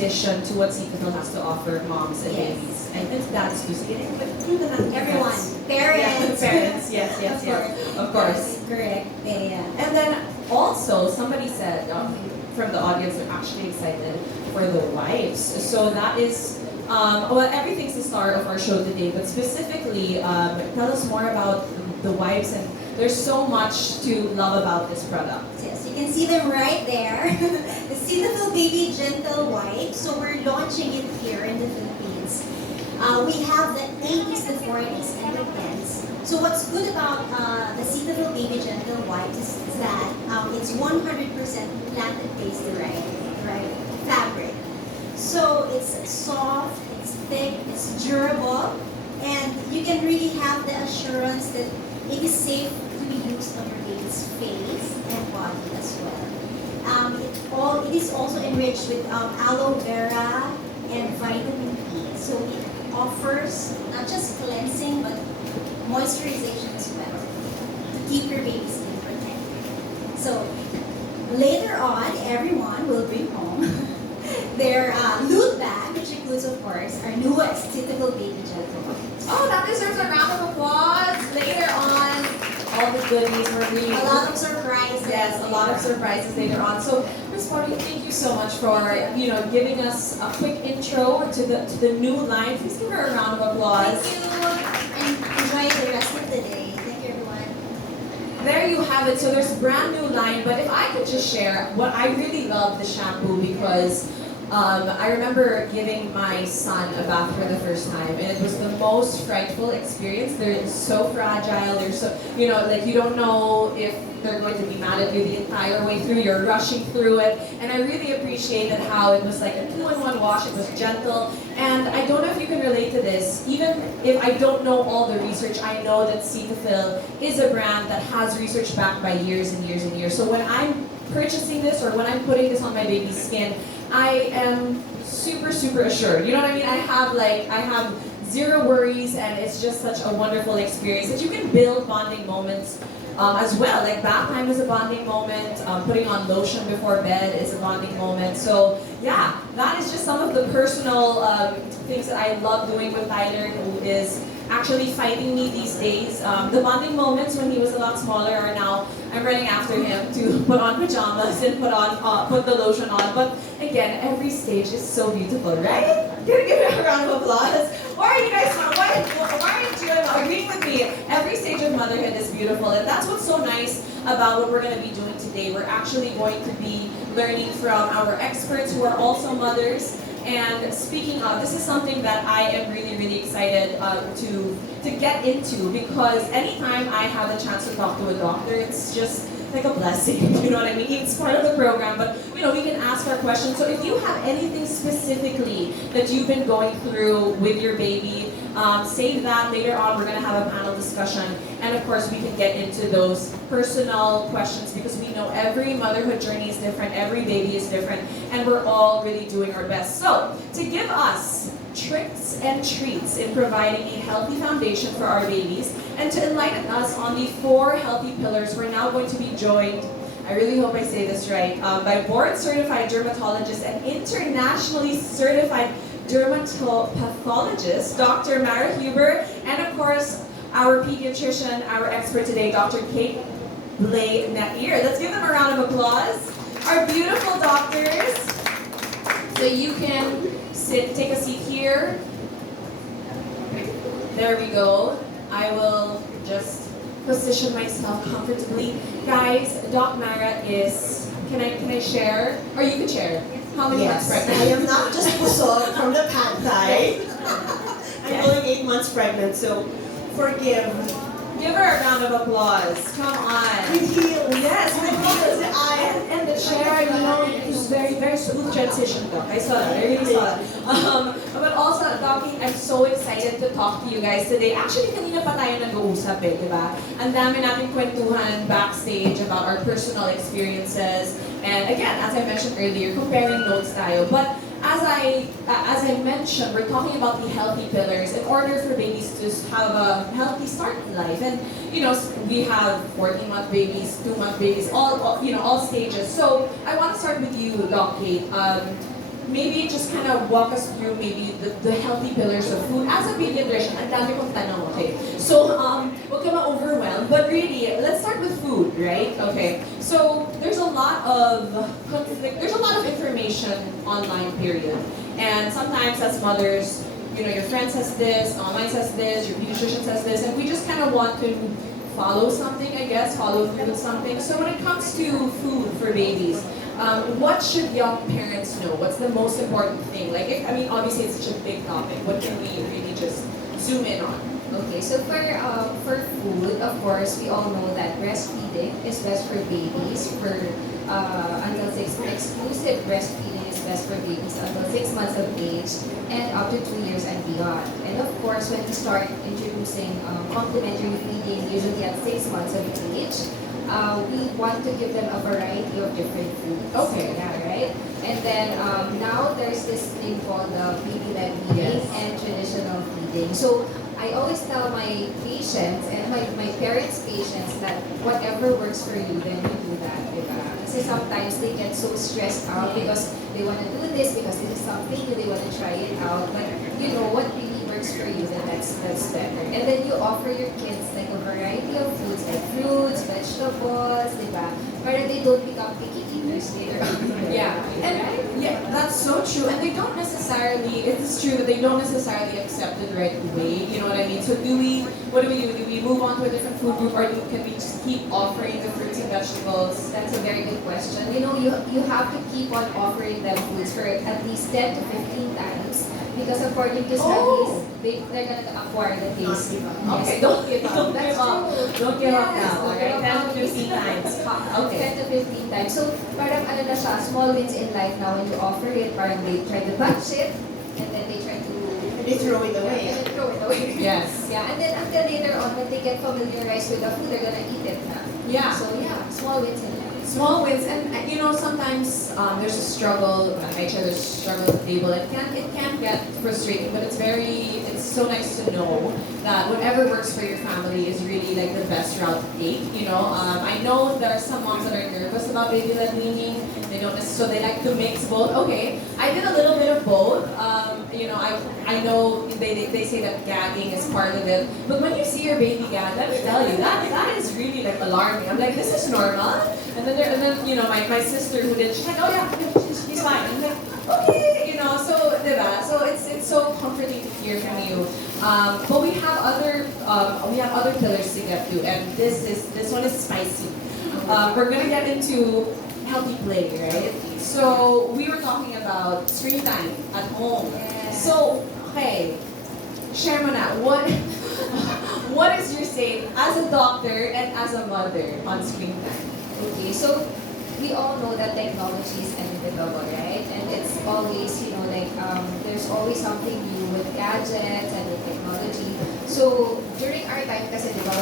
addition to what Cetaphil has to offer moms and Yes. babies. And dads too. Sige, Everyone. Parents. Parents, yes, Of course. of course. Correct. Yeah. And then also, somebody said from the audience they're actually excited for the wives. So that is, well, everything's the star of our show today, but specifically, tell us more about the wives. And there's so much to love about this product. Yes, you can see them right there. The Cetaphil Baby Gentle White. So we're launching it here in the Philippines. We have the 80s, the 40s, and the 10s. So what's good about the Cetaphil Baby Gentle White is that it's 100% plant-based right fabric. So it's soft, it's thick, it's durable, and you can really have the assurance that it is safe to be used on your baby's face and body as well. It is also enriched with aloe vera and vitamin E. So it offers not just cleansing but moisturization as well to keep your baby's skin protected. So later on, everyone will bring home their loot bag, which includes, of course, our newest Cetaphil Baby Gentle White. Oh, that deserves a round of applause. Later on, all the goodies we're reading. A lot of surprises. Yes, a lot of surprises later on. So, Ms. Bonnie, thank you so much for giving us a quick intro to the new line. Please give her a round of applause. Thank you, and enjoy the rest of the day. Thank you, everyone. There you have it. So there's a brand new line, but if I could just share what I really love the shampoo because I remember giving my son a bath for the first time, and it was the most frightful experience. They're so fragile. They're so, you don't know if they're going to be mad at you the entire way through. You're rushing through it, and I really appreciated how it was like a 2-in-1 wash. It was gentle, and I don't know if you can relate to this. Even if I don't know all the research, I know that Cetaphil is a brand that has research backed by years and years and years. So when I'm purchasing this or when I'm putting this on my baby's skin, I am super, super assured. You know what I mean? I have zero worries, and it's just such a wonderful experience that you can build bonding moments as well. Like bath time is a bonding moment, putting on lotion before bed is a bonding moment. So yeah, that is just some of the personal things that I love doing with Tyler, who is actually fighting me these days. The bonding moments when he was a lot smaller are now I'm running after him to put on pajamas and put the lotion on. But again, every stage is so beautiful, right? Give it a round of applause. Why are you guys why aren't you agreeing with me? Every stage of motherhood is beautiful, and that's what's so nice about what we're going to be doing today. We're actually going to be learning from our experts who are also mothers. And speaking of, this is something that I am really, really excited to get into, because anytime I have a chance to talk to a doctor, it's just like a blessing, you know what I mean? It's part of the program, but we can ask our questions. So if you have anything specifically that you've been going through with your baby, save that. Later on, we're going to have a panel discussion, and of course, we can get into those personal questions, because we know every motherhood journey is different, every baby is different, and we're all really doing our best. So, to give us tricks and treats in providing a healthy foundation for our babies, and to enlighten us on the 4 healthy pillars, we're now going to be joined, I really hope I say this right, by board-certified dermatologist and internationally certified dermatopathologist, Dr. Mara Huber, and of course, our pediatrician, our expert today, Dr. Kate Blay-Nair. Let's give them a round of applause. Our beautiful doctors. So you can take a seat here. There we go. I will just position myself comfortably. Guys, Doc Mara is, can I share? Or you can share. How many months pregnant? I am not just pusog from the pantay. I'm going 8 months pregnant, so forgive. Give her a round of applause. Come on. With heels. Yes, with heels. And the chair, it was very, very smooth transition, Doc. I saw that. I really saw that. But also, Doc, I'm so excited to talk to you guys today. Actually, kanina pa tayo nag-uusap di ba? Ang dami natin kwentuhan backstage about our personal experiences. And again, as I mentioned earlier, comparing notes tayo. But as I mentioned, we're talking about the healthy pillars in order for babies to have a healthy start in life. And we have 14-month babies, 2-month babies, all stages. So I want to start with you, Doc Kate. maybe just kind of walk us through maybe the healthy pillars of food as a pediatrician. Ang dami kong tanong, okay? So, huwag ka ma-overwhelmed. But really, let's start with food, right? Okay. So, there's a lot of information online, period. And sometimes as mothers, you know, your friend says this, online says this, your pediatrician says this, and we just kind of want to follow something, I guess, follow through with something. So when it comes to food for babies, what should young parents know? What's the most important thing? Like, if, I mean, obviously it's such a big topic. What can we really just zoom in on? Okay, so for food, of course, we all know that breastfeeding is best for babies for until 6 months. Exclusive breastfeeding is best for babies until 6 months of age and up to 2 years and beyond. And of course, when we start introducing complementary feeding, usually at 6 months of age, we want to give them a variety of different foods. Okay. Yeah, right? And then now there's this thing called baby-led feeding Yes. and traditional feeding. So I always tell my patients and my parents' patients that whatever works for you, then you do that, diba? Kasi sometimes they get so stressed out because they want to do this, because this is something new, they want to try it out. But you know, what really works for you, then that's better. And then you offer your kids like a variety of foods, like fruits, vegetables, diba? Para they don't become picky eaters later on. Yeah, and yeah, that's so true. And they don't necessarily, it's true that they don't necessarily accept it right away. You know what I mean? So what do we do? Do we move on to a different food group, or can we just keep offering the fruits and vegetables? That's a very good question. You know, you have to keep on offering them foods for at least 10 to 15 times, because according to studies, they're gonna acquire the taste. Not Yes, give up. Okay, don't give up. don't That's give up. true. Don't give up Yes, now, don't alright? give up 10 to 15 times. Okay. 10 to 15 times. So, parang ano na siya, small wins in life now when you offer it, parang they try to batch it, and then they try to They throw it away. and then throw it away. Yes. Yeah, and then until later on, when they get familiarized with the food, they're gonna eat it na. Yeah. So yeah, small wins in life. Small wins, and you know, sometimes there's a struggle. I share there's a struggle at the table. It can get frustrating, but it's so nice to know that whatever works for your family is really like the best route to take. You know, I know there are some moms that are nervous about baby-led weaning. They don't necessarily, so they like to mix both. Okay, I did a little bit of both. You know, I know they say that gagging is part of it, but when you see your baby gag, let me tell you that is really like alarming. I'm like, this is normal. And then you know, my sister who did, she's like, oh yeah, he's fine. I'm like, okay, you know, so diba? So it's so comforting to hear from you. But we have other pillars to get to, and this one is spicy. We're gonna get into healthy play, right? So we were talking about screen time at home. Yes. So okay, share mo na, what is your say as a doctor and as a mother on screen time? Okay, so we all know that technology is inevitable, right? And it's always, you know, like there's always something new with gadgets and with technology. So during our time, kasi di ba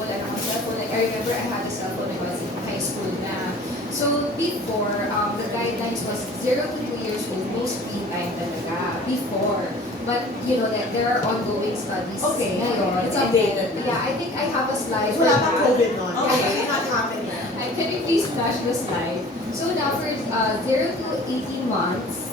wala namang cellphone. Like I remember I had a cellphone when I was in high school na. So before, the guidelines was 0 to 2 years old, no screen time talaga. Before. But, you know, that there are ongoing studies Okay, ngayon. it's updated na. Yeah, I think I have a slide. Wala for pang that. COVID nun. Okay. Not happening. Can you please flash the slide? So now for 0 to 18 months,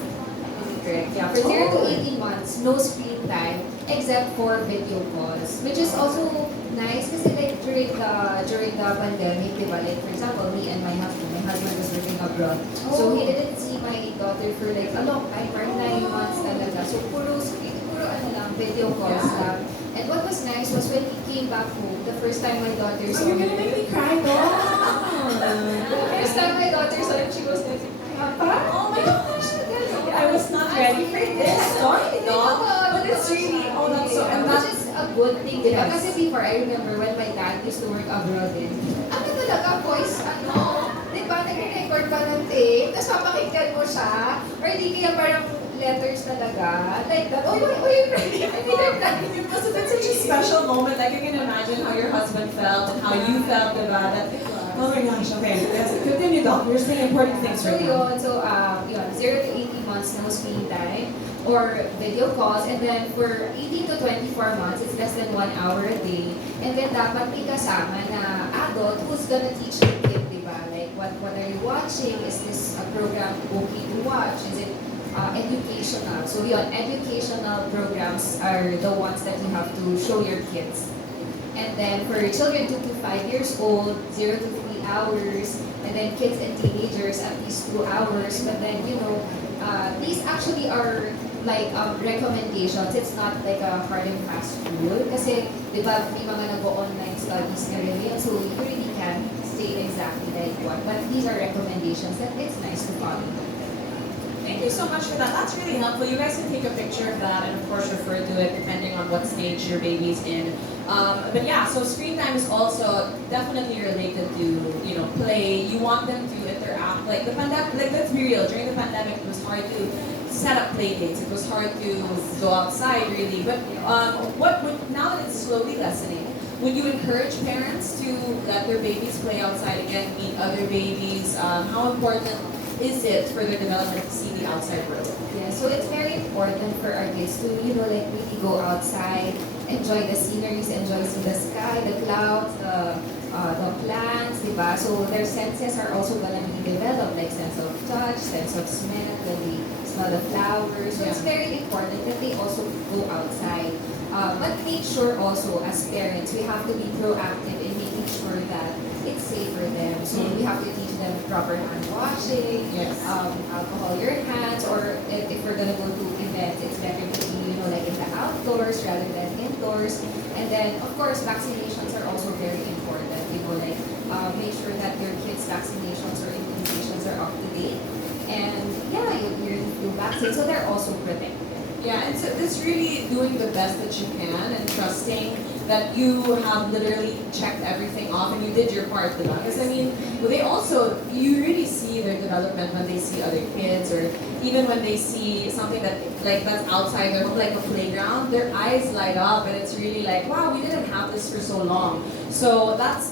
correct? Yeah, for 0 to 18 months, no screen time except for video calls, which is also nice kasi like during the pandemic, diba? Like for example, me and my husband was working abroad. So he didn't see my daughter for like a long time, for 9 months talaga. So puro ano lang, video calls Yeah. lang. And what was nice was when he came back home, the first time my daughter Oh, saw you're gonna make me cry, no? the first time my daughter saw him, she was like, Papa? Oh my gosh, I was not ready for this story, no? But it's really, oh, that's so, and Which that's, is a good thing, di ba? Yes. Kasi before, I remember when my dad used to work abroad din, ano talaga, voice, di ba, nag-record pa ng tape, tapos papakinggan mo siya, or di kaya parang letters talaga, like that, oh, you're ready, I mean, they're ready. it must have been such a special moment. Like, I can imagine how your husband felt and how you felt about it. Oh my gosh, okay. Yes, continue, Doc. You're saying important things So right now. yun, so 0 to 18 months no screen time or video calls, and then for 18 to 24 months, it's less than 1 hour a day. And then dapat may kasama na adult who's gonna teach the kid, di ba? Like, what are you watching? Is this a program okay to watch? Is it educational. So yun, educational programs are the ones that you have to show your kids. And then for children 2 to 5 years old, 0 to 3 hours, and then kids and teenagers at least 2 hours. But then, these actually are like recommendations. It's not like a hard and fast rule. Kasi, di ba, may mga nag-online studies na rin yun. So, you really can state exactly like what. But these are recommendations that it's nice to follow. Thank you so much for that. That's really helpful. You guys can take a picture of that and of course refer to it depending on what stage your baby's in. But yeah, so screen time is also definitely related to, play. You want them to interact. Like the pandemic, like let's be real, during the pandemic it was hard to set up play dates. It was hard to go outside really. But now that it's slowly lessening, would you encourage parents to let their babies play outside again, meet other babies? How important is it for their development to see the outside world? Yeah, so it's very important for our kids to, like really go outside, enjoy the sceneries, enjoy the sky, the clouds, the plants, diba? So their senses are also gonna be developed, like sense of touch, sense of smell, when they smell the flowers. So it's very important that they also go outside. But make sure also, as parents, we have to be proactive in making sure that it's safe for them. So we have to teach them proper hand washing, Yes. alcohol your hands, or if we're gonna go to events, it's better to be, like in the outdoors rather than indoors. And then, of course, vaccinations are also very important. Make sure that your kids' vaccinations or immunizations are up to date. And yeah, you vaccinate, so they're also protected. Yeah, and so it's really doing the best that you can and trusting that you have literally checked everything off and you did your part, diba? Because you really see their development when they see other kids or even when they see something that's outside their home, like a playground, their eyes light up and it's really like, wow, we didn't have this for so long. So that's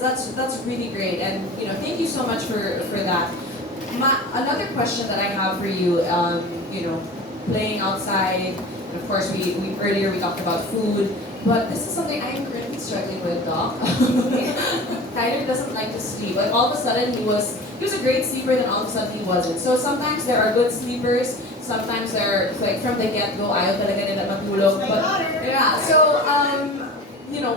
really great, and thank you so much for that. Another question that I have for you, playing outside. And of course, we earlier we talked about food, but this is something I am currently struggling with, Doc. Tyler doesn't like to sleep. Like all of a sudden he was a great sleeper, then all of a sudden he wasn't. So sometimes there are good sleepers. Sometimes they're like from the get-go, ayaw talaga nila matulog. But yeah, so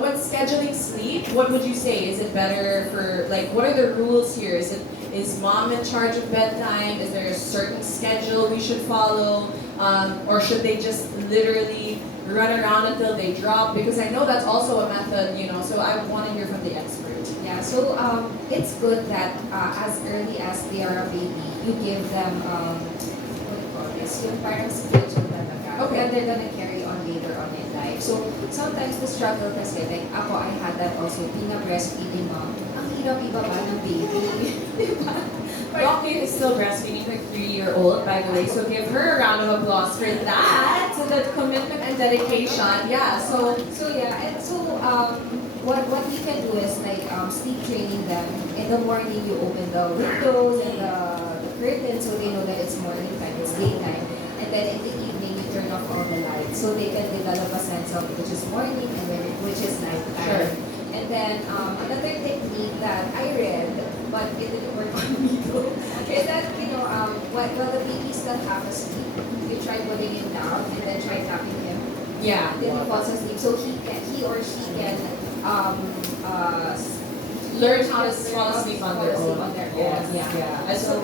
when scheduling sleep, what would you say? Is it better for what are the rules here? Is mom in charge of bedtime? Is there a certain schedule we should follow? Or should they just literally run around until they drop? Because I know that's also a method, so I want to hear from the expert. Yeah, so it's good that as early as they are a baby, you give them, what do you call this, yung parang schedule talaga. Okay. That they're gonna carry on later on in life. So sometimes the struggle kasi, like ako, I had that also, being a breastfeeding mom. Ang hirap ibaba ng baby. Diba? Rocky is still breastfeeding her 3-year-old, by the way, so give her a round of applause for that. So the commitment and dedication, yeah. So yeah, and so what we can do is sleep training them. In the morning, you open the windows and the curtains so they know that it's morning time, it's daytime. And then in the evening, you turn off all the lights so they can develop a sense of which is morning and then which is nighttime. Sure. And then another technique that I read, but it didn't work on me though, is that while the baby is still half asleep, you try putting him down and then try tapping him. yeah. Then he falls asleep, so he or she can Learn how to fall asleep on their own. Yes, yeah. So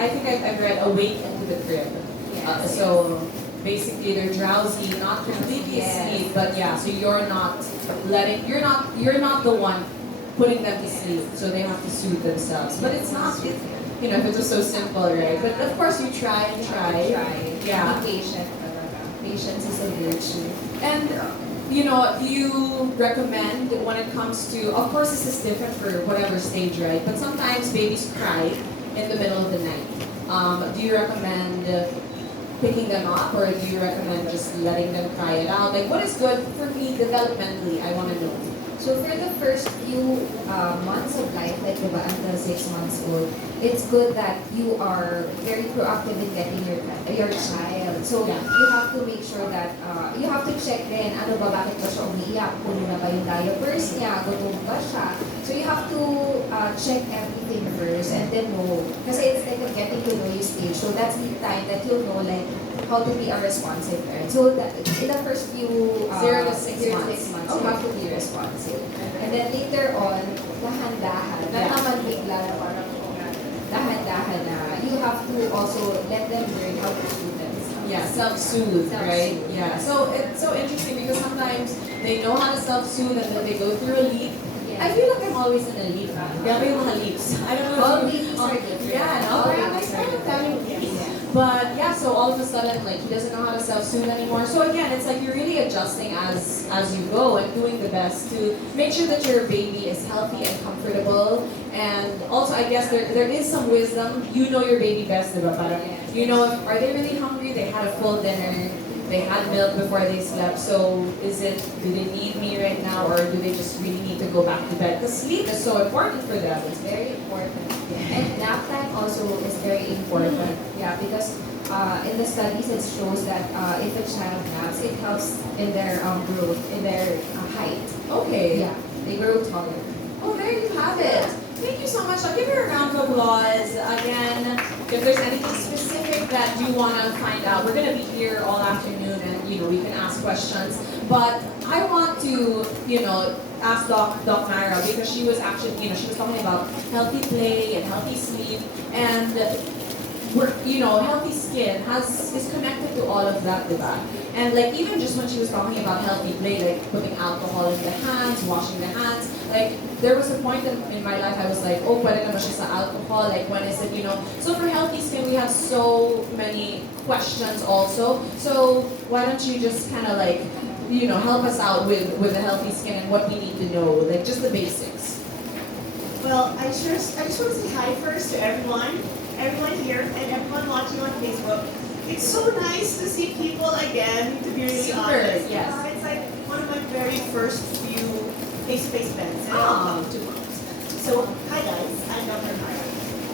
I think I've read Awake into the Crib. Yes, So basically they're drowsy, not completely Yes. asleep, but yeah. So you're not the one putting them to sleep. So they have to soothe themselves. But it's not. If it was so simple, right? But of course you try and try. Yeah. Be patient talaga. Patience is a virtue. And do you recommend when it comes to, of course this is different for whatever stage, right? But sometimes babies cry in the middle of the night. Do you recommend picking them up or do you recommend just letting them cry it out? Like what is good for me developmentally? I want to know. So for the first few months of life, like diba, until 6 months old, it's good that you are very proactive in getting your child. So Yeah. you have to make sure that you have to check din, ano ba, bakit ba siya umiiyak? Puno na ba yung diapers niya? Gutom ba siya? So you have to check everything first and then know. Kasi it's like a getting to know you stage. So that's the time that you'll know like how to be a responsive parent. So that in the first few 0 to 6 0 to months. 6 months, Okay. you have to be responsive. And then later on, dahan-dahan, Yeah. not naman bigla na parang dahan-dahan na, you have to also let them learn how to do themselves. Yeah, self-soothe, right? Yeah. So it's so interesting because sometimes they know how to self-soothe and then they go through a leap. I feel like I'm always in a leap. Grabe yung mga leaps. I don't know All if you... babies are different. Yeah, no, All I'm babies are telling different. you. But yeah, so all of a sudden, like, he doesn't know how to self-soothe anymore. So again, it's like you're really adjusting as you go and doing the best to make sure that your baby is healthy and comfortable. And also, I guess there is some wisdom. You know your baby best, diba? Parang, you know, are they really hungry? They had a full dinner. They had milk before they slept. So do they need me right now, or do they just really need to go back to bed? Because sleep is so important for them. It's very important. And nap time also is very important. Yeah, because in the studies it shows that if a child naps, it helps in their growth, in their height. Okay. Yeah, they grow taller. Oh, there you have it. Thank you so much. I'll give her a round of applause. Again, if there's anything specific that you want to find out, we're going to be here all afternoon and, we can ask questions. But I want to, ask Doc Myra because she was actually, she was talking about healthy play and healthy sleep. And healthy skin is connected to all of that, diba? And like even just when she was talking about healthy play, like putting alcohol in the hands, washing the hands, like there was a point in my life I was like, oh, pwede na ba siya sa alcohol? Like when is it, So for healthy skin, we have so many questions also. So why don't you just kind of like, help us out with the healthy skin and what we need to know, like just the basics. Well, I just want to say hi first to everyone here and everyone watching on Facebook. It's so nice to see people again, to be really Super, honest. yes. It's like one of my very first few face-to-face events, and Ah. I'll come 2 months. So, hi guys, I'm Dr. Mara.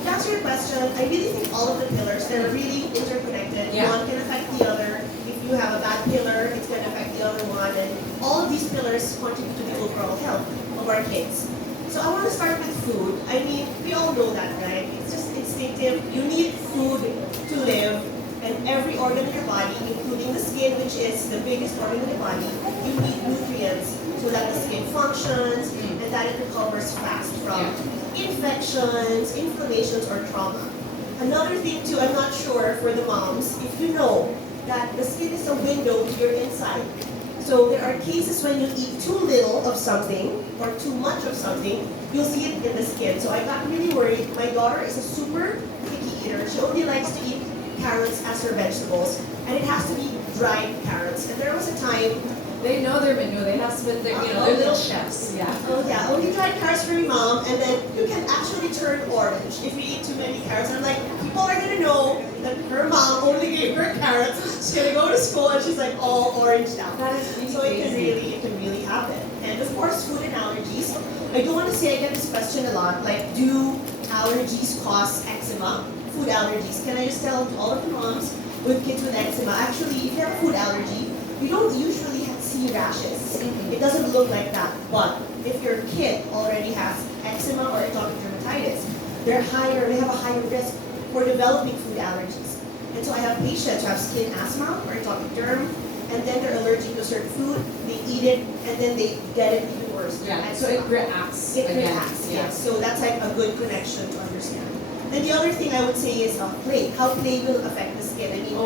To answer your question, I really think all of the pillars, they're really interconnected. Yeah. One can affect the other. If you have a bad pillar, it's going to affect the other one, and all of these pillars contribute to the overall health of our kids. So I want to start with food. I mean, we all know that, right? It's just instinctive. You need food to live, and every organ in your body, including the skin, which is the biggest organ in the body, you need nutrients so that the skin functions and that it recovers fast from infections, inflammations, or trauma. Another thing too, I'm not sure for the moms, if you know that the skin is a window to your inside. So there are cases when you eat too little of something or too much of something, you'll see it in the skin. So I got really worried. My daughter is a super picky eater. She only likes to eat carrots as her vegetables, and it has to be dried carrots. And there was a time, They know their menu. They have spent their, they're little chefs. Yeah. oh yeah, only dried carrots for your mom, and then you can actually turn orange if you eat too many carrots. And I'm like, people are gonna know that her mom only gave her carrots. She's gonna go to school and she's like all orange now. That is really So crazy. it can really happen. And of course, food and allergies. I don't want to say I get this question a lot, like, do allergies cause eczema? Food allergies. Can I just tell all of the moms with kids with eczema, actually, if you have a food allergy, you don't usually see rashes. It doesn't look like that. But if your kid already has eczema or atopic dermatitis, they have a higher risk for developing food allergies. And so I have patients who have skin asthma or atopic derm, and then they're allergic to certain food, they eat it, and then they get it even worse. Yeah. So it reacts. It again. reacts, Yeah. yes. So that's like a good connection to understand. And the other thing I would say is play. How play will affect the skin. I mean,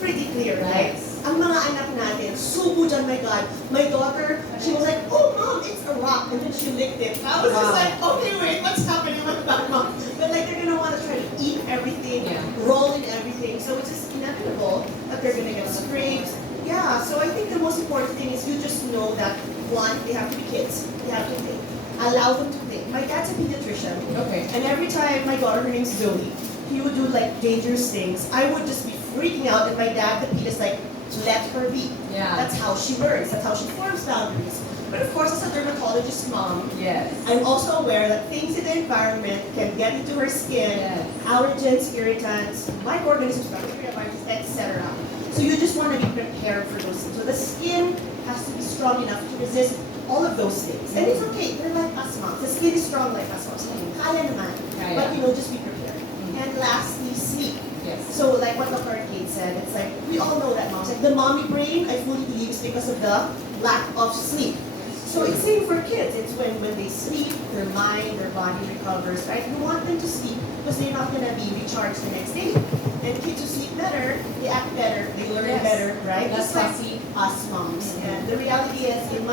pretty clear, right? Yes. Ang mga anak natin, so good on my God. My daughter, she was like, oh mom, it's a rock. And then she licked it. I was just Wow. like, okay, wait, what's happening with that mom? But like, they're gonna want to try to eat everything, Yeah. roll in everything. So it's just inevitable that they're gonna get scrapes. Yeah, so I think the most important thing is you just know that, one, they have to be kids. They have to play. Allow them to play. My dad's a pediatrician. Okay. And every time my daughter, her name's Zoe, he would do like dangerous things. I would just be freaking out, and my dad, the pediatrician, is like, let her be. Yeah. That's how she learns. That's how she forms boundaries. But of course, as a dermatologist mom, Yes. I'm also aware that things in the environment can get into her skin, Yes. allergens, irritants, microorganisms, bacteria, viruses, etc. So you just want to be prepared for those things. So the skin has to be strong enough to resist all of those things. And it's okay. They're like us moms. The skin is strong like us moms. Kaya naman. Kaya. But just be prepared. And lastly, sleep. Yes. So like what Dr. Kate said, it's like, we all know that moms, like the mommy brain, I fully believe is because of the lack of sleep. So it's same for kids. It's when they sleep, their mind, their body recovers, right? You want them to sleep because they're not gonna be recharged the next day. And kids who sleep better, they act better, they learn Yes. better, right? Less Just like fussy. us moms. And the reality is, in my